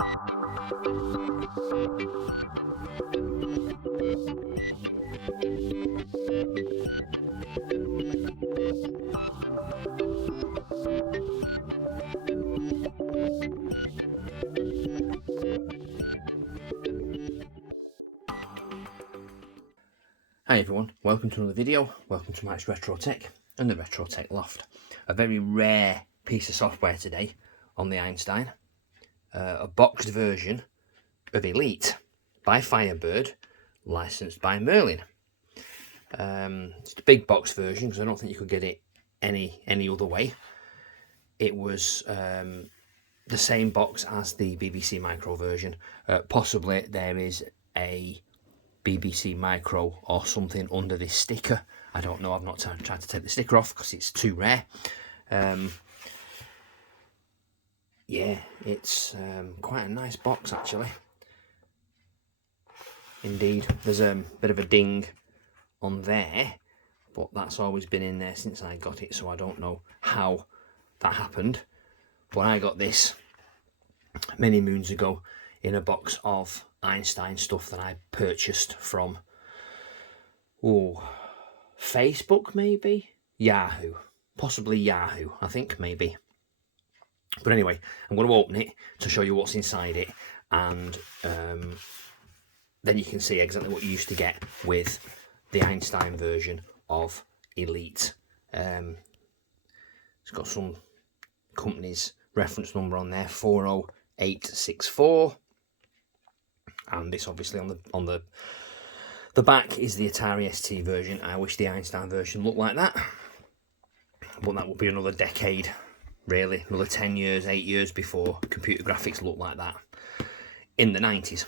Hi everyone, welcome to another video. Welcome to Mike's Retro Tech and the Retro Tech Loft. A very rare piece of software today on the Einstein. A boxed version of Elite by Firebird, licensed by Merlin. It's the big box version because I don't think you could get it any other way. It was the same box as the BBC Micro version. Possibly there is a BBC Micro or something under this sticker. I don't know, I've not tried to take the sticker off because it's too rare. Yeah, it's quite a nice box actually. Indeed, there's a bit of a ding on there, but that's always been in there since I got it, so I don't know how that happened. But I got this many moons ago in a box of Einstein stuff that I purchased from Facebook, maybe Yahoo, possibly Yahoo, I think, maybe. But anyway, I'm going to open it to show you what's inside it, and then you can see exactly what you used to get with the Einstein version of Elite. It's got some company's reference number on there, 40864. And this obviously on the back is the Atari ST version. I wish the Einstein version looked like that, but that would be another decade, really, another 10 years, 8 years before computer graphics looked like that in the 90s.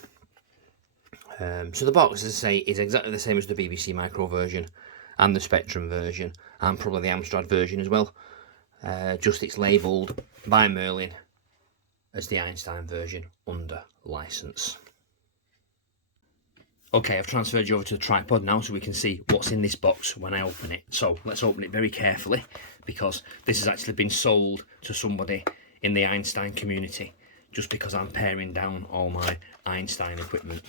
So the box, as I say, is exactly the same as the BBC Micro version and the Spectrum version, and probably the Amstrad version as well. Just it's labelled by Merlin as the Einstein version under license. Okay, I've transferred you over to the tripod now so we can see what's in this box when I open it. So let's open it very carefully, because this has actually been sold to somebody in the Einstein community, just because I'm paring down all my Einstein equipment.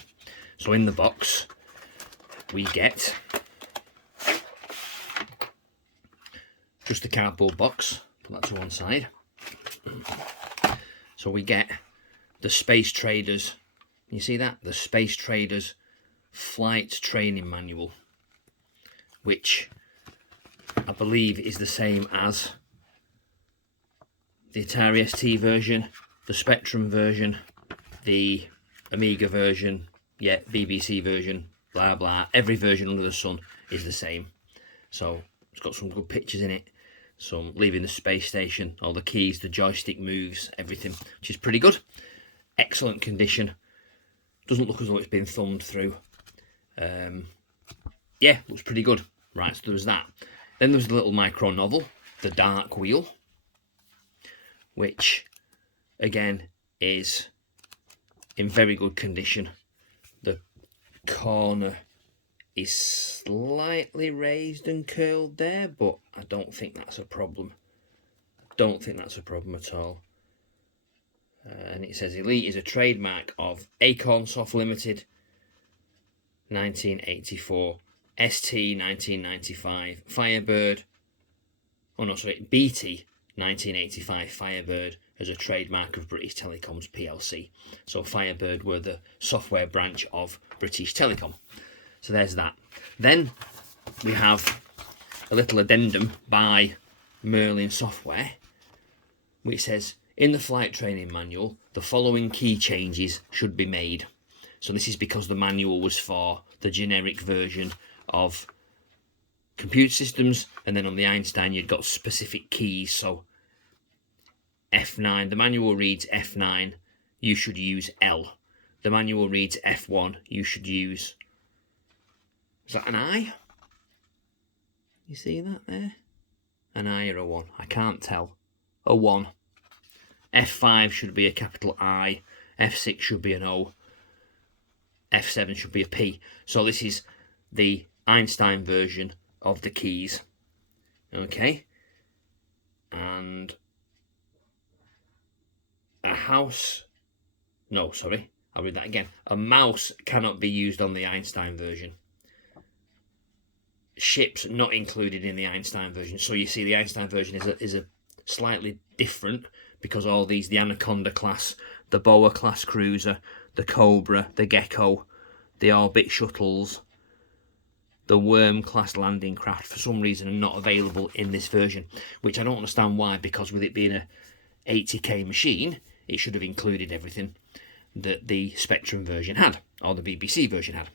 So in the box we get just a cardboard box, put that to one side. So we get the Space Traders, you see that? The Space Traders Flight Training Manual, which I believe is the same as the Atari ST version, the Spectrum version, the Amiga version, yeah, BBC version, blah blah. Every version under the sun is the same. So it's got some good pictures in it, some leaving the space station, all the keys, the joystick moves, everything, which is pretty good. Excellent condition. Doesn't look as though it's been thumbed through. Yeah, looks pretty good. Right, so there was that. Then there was the little micro novel, The Dark Wheel, which again is in very good condition. The corner is slightly raised and curled there, but I don't think that's a problem. I don't think that's a problem at all. And it says Elite is a trademark of Acorn Soft Limited, 1984, ST 1995, Firebird, oh no, sorry, BT 1985, Firebird as a trademark of British Telecoms PLC. So Firebird were the software branch of British Telecom. So there's that. Then we have a little addendum by Merlin Software, which says, in the flight training manual, the following key changes should be made. So this is because the manual was for the generic version of computer systems, and then on the Einstein you'd got specific keys. So F9, the manual reads F9, you should use L. The manual reads F1, you should use, is that an I? You see that there? An I or a 1? I can't tell. A 1. F5 should be a capital I, F6 should be an O, F7 should be a P. So this is the Einstein version of the keys. Okay. And a house No, sorry, I'll read that again. A mouse cannot be used on the Einstein version. Ships not included in the Einstein version. So you see, the Einstein version is a slightly different, because all these, the Anaconda class, the Boa class cruiser, the Cobra, the Gecko, the Orbit shuttles, the Worm class landing craft, for some reason are not available in this version, which I don't understand why, because with it being a 80k machine, it should have included everything that the Spectrum version had, or the BBC version had.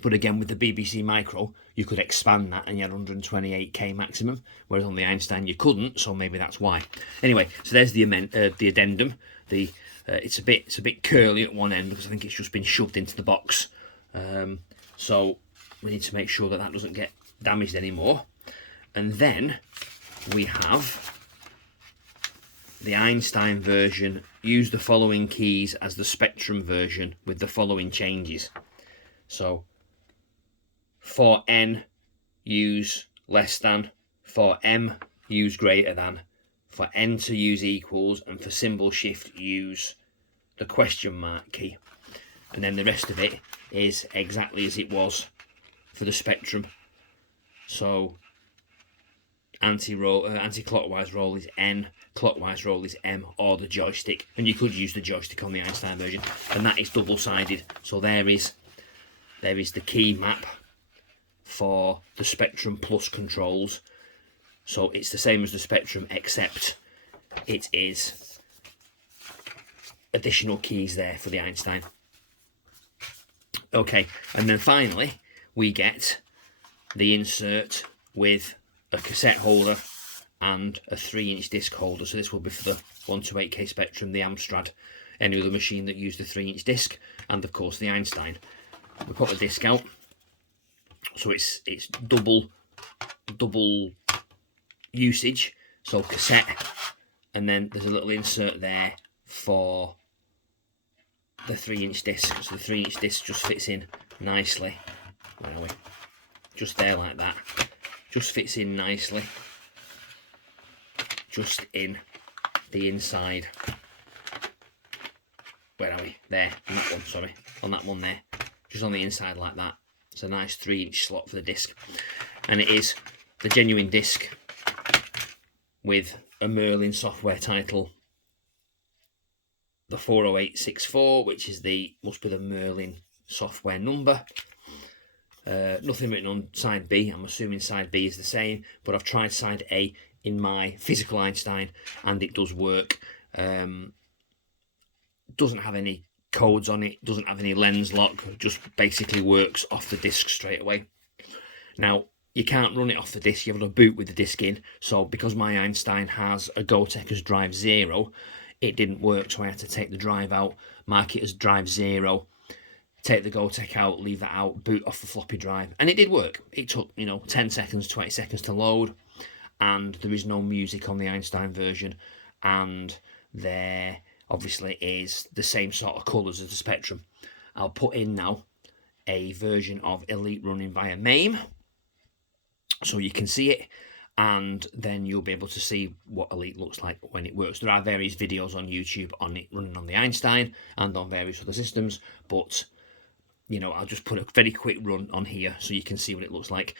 But again, with the BBC Micro, you could expand that and you had 128k maximum, whereas on the Einstein you couldn't, so maybe that's why. Anyway, so there's the addendum. It's a bit curly at one end because I think it's just been shoved into the box. So we need to make sure that that doesn't get damaged anymore. And then we have the Einstein version. Use the following keys as the Spectrum version with the following changes. So for N, use less than. For M, use greater than. For N to use equals, and for symbol shift, use the question mark key. And then the rest of it is exactly as it was for the Spectrum. So anti-clockwise roll is N, clockwise roll is M, or the joystick. And you could use the joystick on the Einstein version, and that is double-sided. So there is the key map for the Spectrum Plus controls. So it's the same as the Spectrum, except it is additional keys there for the Einstein. Okay, and then finally we get the insert with a cassette holder and a 3-inch disc holder. So this will be for the 128k Spectrum, the Amstrad, any other machine that used the 3-inch disc, and of course the Einstein. We put the disc out, so it's double usage. So cassette, and then there's a little insert there for the 3-inch disc. So the 3-inch disc just fits in nicely. Where are we? Just there, like that. Just fits in nicely. Just in the inside. Where are we? There, on that one, sorry. On that one there. Just on the inside like that. It's a nice 3-inch slot for the disc. And it is the genuine disc with a Merlin Software title. The 40864, which is must be the Merlin Software number. Nothing written on side B. I'm assuming side B is the same, but I've tried side A in my physical Einstein and it does work. Doesn't have any codes on it, doesn't have any lens lock, just basically works off the disc straight away. Now, you can't run it off the disc, you have to boot with the disc in. So because my Einstein has a Gotek as drive 0, it didn't work, so I had to take the drive out, mark it as drive 0, take the Gotek out, leave that out, boot off the floppy drive, and it did work. It took 10 seconds, 20 seconds to load, and there is no music on the Einstein version, and there obviously is the same sort of colours as the Spectrum. I'll put in now a version of Elite running via MAME, so you can see it, and then you'll be able to see what Elite looks like when it works. There are various videos on YouTube on it running on the Einstein and on various other systems, but I'll just put a very quick run on here so you can see what it looks like.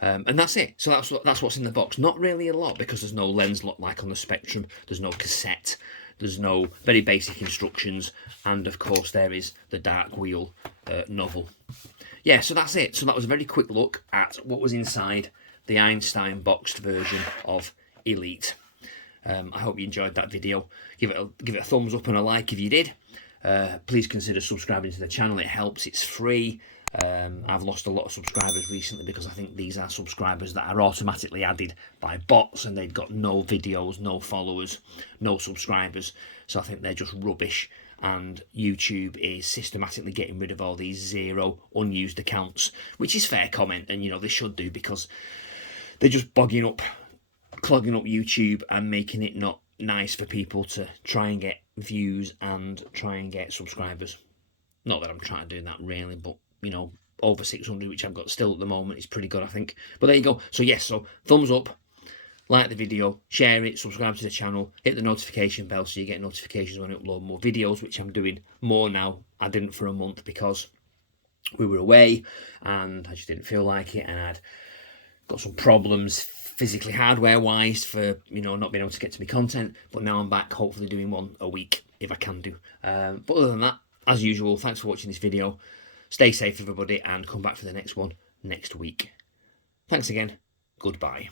And that's it. So that's what's in the box. Not really a lot, because there's no lens lock like on the Spectrum. There's no cassette. There's no very basic instructions. And of course there is the Dark Wheel novel. Yeah, so that's it. So that was a very quick look at what was inside the Einstein boxed version of Elite. I hope you enjoyed that video. Give it a thumbs up and a like if you did. Please consider subscribing to the channel. It helps. It's free. I've lost a lot of subscribers recently because I think these are subscribers that are automatically added by bots, and they've got no videos, no followers, no subscribers. So I think they're just rubbish, and YouTube is systematically getting rid of all these 0 unused accounts, which is fair comment, and they should do, because they're just bogging up clogging up YouTube and making it not nice for people to try and get views and try and get subscribers. Not that I'm trying to do that really, but you know, over 600, which I've got still at the moment, is pretty good, I think. But there you go. So yes, so thumbs up, like the video, share it, subscribe to the channel, hit the notification bell so you get notifications when I upload more videos, which I'm doing more now. I didn't for a month because we were away and I just didn't feel like it, and I'd got some problems physically hardware wise for, you know, not being able to get to my content. But now I'm back, hopefully doing one a week if I can do. But other than that, as usual, thanks for watching this video. Stay safe, everybody, and come back for the next one next week. Thanks again. Goodbye.